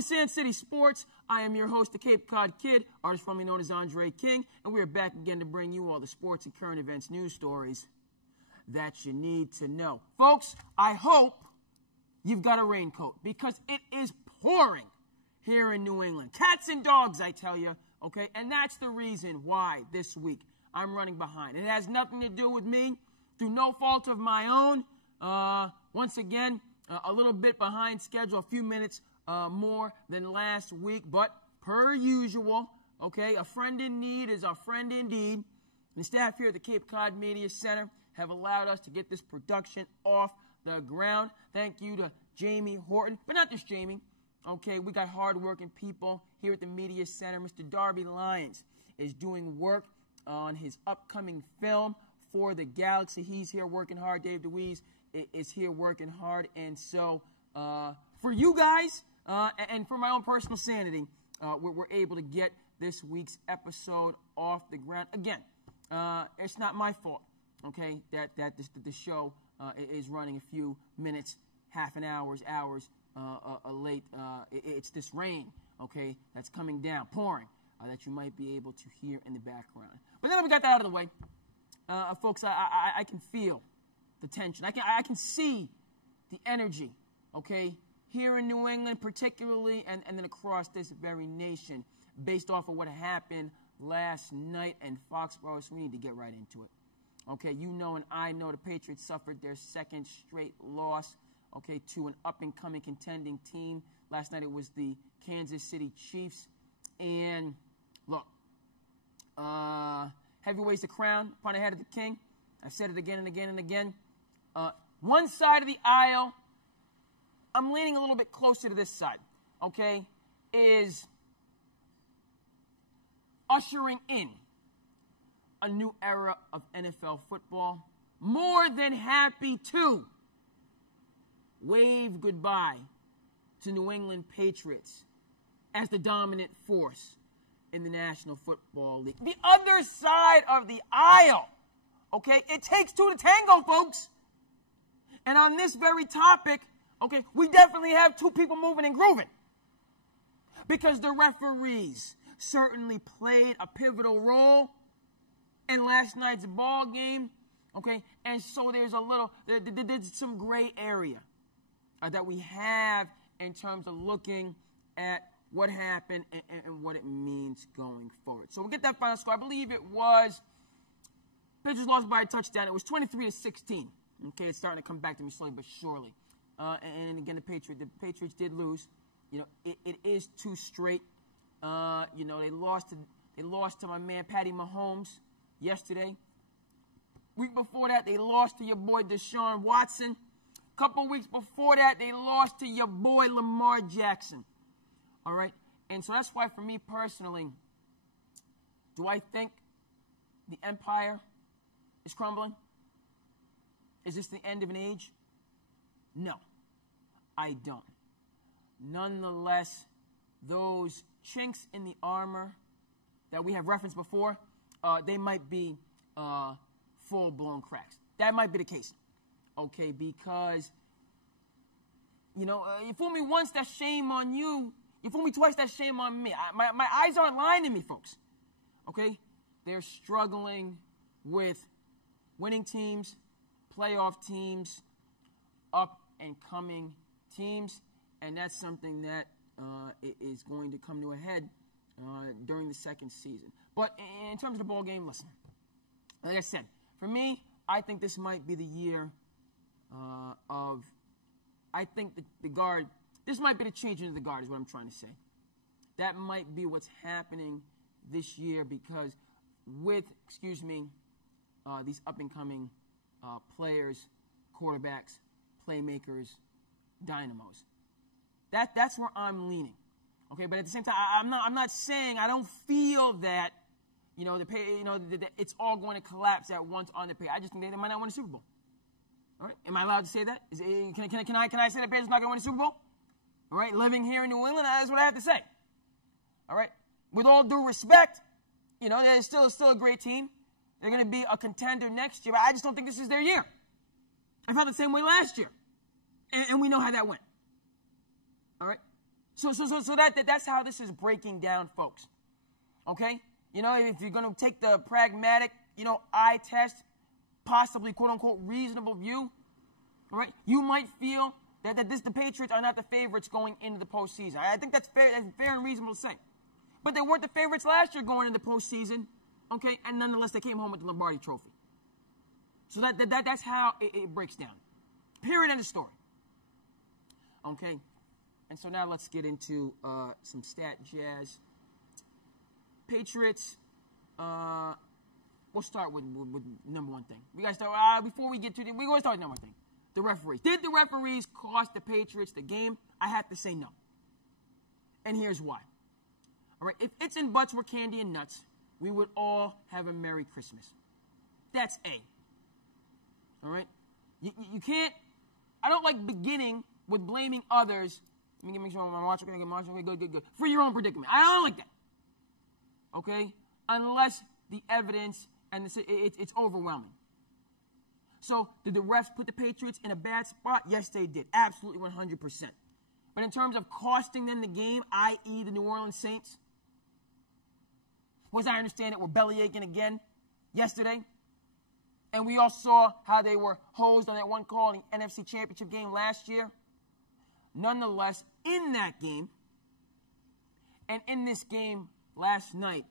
to SandCity Sports. I am your host, the Cape Cod Kid, artist formerly known as Andre King, and we are back again to bring you all the sports and current events news stories that you need to know. Folks, I hope you've got a raincoat because it is pouring here in New England. Cats and dogs, I tell you, okay? And that's the reason why this week I'm running behind. It has nothing to do with me, through no fault of my own. Once again, a little bit behind schedule, a few minutes more than last week, but per usual, okay, a friend in need is a friend indeed. The staff here at the Cape Cod Media Center have allowed us to get this production off the ground. Thank you to Jamie Horton, but not just Jamie. Okay, we got hardworking people here at the Media Center. Mr. Darby Lyons is doing work on his upcoming film for the Galaxy. He's here working hard. Dave DeWeese is here working hard. And so for you guys and for my own personal sanity, we're able to get this week's episode off the ground. Again, it's not my fault, okay, that the show is running a few minutes, half an hours late. It's this rain, okay, that's coming down, pouring, that you might be able to hear in the background. But then we got that out of the way. Folks, I can feel the tension. I can see the energy, okay, here in New England particularly, and then across this very nation, based off of what happened last night in Foxborough. So we need to get right into it. Okay, you know and I know the Patriots suffered their second straight loss, okay, to an up-and-coming contending team. Last night it was the Kansas City Chiefs. And look, heavyweights the crown upon the head of the king. I've said it again and again and again. One side of the aisle, I'm leaning a little bit closer to this side, okay, is ushering in a new era of NFL football. More than happy to wave goodbye to New England Patriots as the dominant force in the National Football League. The other side of the aisle, okay, it takes two to tango, folks. And on this very topic, okay, we definitely have two people moving and grooving. Because the referees certainly played a pivotal role in last night's ball game, okay? And so there's there's some gray area that we have in terms of looking at what happened and what it means going forward. So we'll get that final score. I believe it was, Patriots lost by a touchdown. It was 23-16. Okay, it's starting to come back to me slowly but surely. And again, the Patriots did lose. You know, it is two straight. You know, they lost to my man Patty Mahomes yesterday. Week before that, they lost to your boy Deshaun Watson. A couple weeks before that, they lost to your boy Lamar Jackson. All right? And so that's why, for me personally, do I think the empire is crumbling? Is this the end of an age? No, I don't. Nonetheless, those chinks in the armor that we have referenced before, they might be full-blown cracks. That might be the case, okay, because, you know, you fool me once, that's shame on you. You fool me twice, that's shame on me. My eyes aren't lying to me, folks, okay? They're struggling with winning teams, playoff teams, up-and-coming teams, and that's something that is going to come to a head during the second season. But in terms of the ball game, listen, like I said, for me, I think this might be the year I think the guard, this might be the change into the guard is what I'm trying to say. That might be what's happening this year because with, these up-and-coming players, quarterbacks, playmakers, dynamos. That's where I'm leaning. Okay, but at the same time, I'm not saying I don't feel that, you know, that it's all going to collapse at once on the pay. I just think they might not win a Super Bowl. All right, am I allowed to say that? Can I say the Patriots not going to win a Super Bowl? All right, living here in New England, that's what I have to say. All right, with all due respect, you know, they're still a great team. They're going to be a contender next year, but I just don't think this is their year. I felt the same way last year, and we know how that went. All right, So that's how this is breaking down, folks. Okay? You know, if you're going to take the pragmatic, eye test, possibly quote-unquote reasonable view, all right, you might feel that the Patriots are not the favorites going into the postseason. I think that's fair and reasonable to say. But they weren't the favorites last year going into the postseason, okay? And nonetheless, they came home with the Lombardi Trophy. So that's how it breaks down. Period, end of story. Okay? And so now let's get into some stat jazz. Patriots, we'll start with number one thing. We got to start, before we get to we're going to start with number one thing. The referees. Did the referees cost the Patriots the game? I have to say no. And here's why. All right, if its and buts were candy and nuts, we would all have a Merry Christmas. That's A. All right? You can't, I don't like beginning with blaming others. Let me make sure I'm watching. Okay, good. For your own predicament. I don't like that. Okay? Unless the evidence and it's overwhelming. So, did the refs put the Patriots in a bad spot? Yes, they did. Absolutely 100%. But in terms of costing them the game, i.e. the New Orleans Saints, as I understand it, were bellyaching again yesterday. And we all saw how they were hosed on that one call in the NFC Championship game last year. Nonetheless, in that game, and in this game last night,